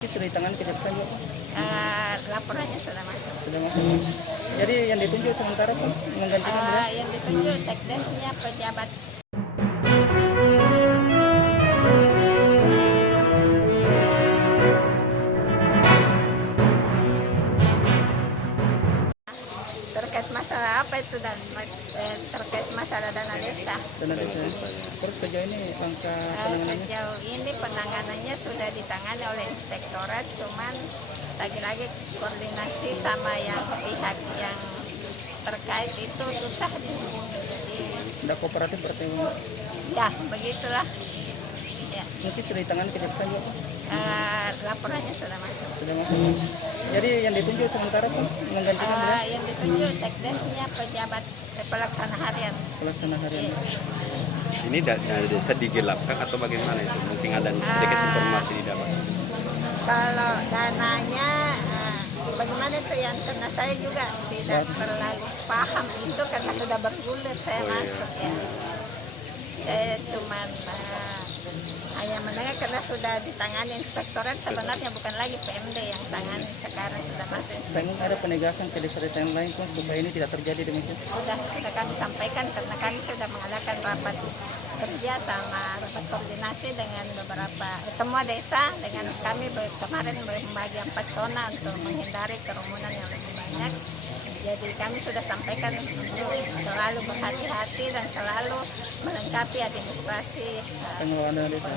Sudah ditangani kejaksaan juga, Pak? Laporannya sudah masuk. Sudah masuk. Jadi yang ditunjuk sementara Pak menggantikan beliau? Yang ditunjuk sekdesnya pejabat. Terkait masalah apa itu dan terkait masalah dana desa. Dana desa. Terus sejauh ini langkah penanganannya? Sejauh ini penanganannya sudah ditangani oleh inspektorat, cuman lagi-lagi koordinasi sama yang pihak yang terkait itu susah dihubungi. Jadi Tidak kooperatif berarti Pak? ya begitulah. Ya. Mungkin sudah ditangani kejaksaan juga, Pak? Laporannya sudah masuk. Sudah masuk. Jadi yang ditunjuk sementara Pak menggantikan beliau? Yang ditunjuk sekdesnya pejabat pelaksana harian. Pelaksana harian. Iya. Ini dana desa digelapkan atau bagaimana itu? Mungkin ada sedikit informasi di dalam. Kalau dananya bagaimana itu yang karena saya juga tidak terlalu paham itu karena sudah bergulir saya masuk ya. Saya cuma hanya mendengar karena sudah ditangani inspektorat, sebenarnya bukan lagi PMD yang tangani, sekarang sudah masuk. Pengen ada penegasan ke desa-desa yang lain Pak supaya ini tidak terjadi demikian? Sudah kami sampaikan karena kami sudah mengadakan rapat kerja sama rapat koordinasi dengan beberapa semua desa, dengan kami kemarin membagi 4 zona untuk menghindari kerumunan yang lebih banyak. Jadi kami sudah sampaikan untuk selalu berhati-hati dan selalu melengkapi administrasi Pengelolaan dana desa.